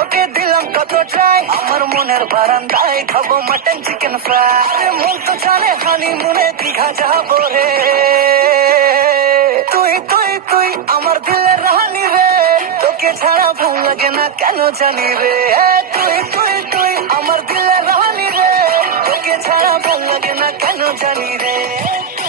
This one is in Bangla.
তোকে দিলাম কত ট্রাই, আমার মনের বারান্দায় খাবো মাটন চিকেন ফ্রাই। মন তো জানে হানিমুনে দীঘা যাবো রে। তুই তুই তুই আমার দিলের রানী রে, তোকে ছাড়া ভাল লাগে না কেন জানি রে। তুই তুই তুই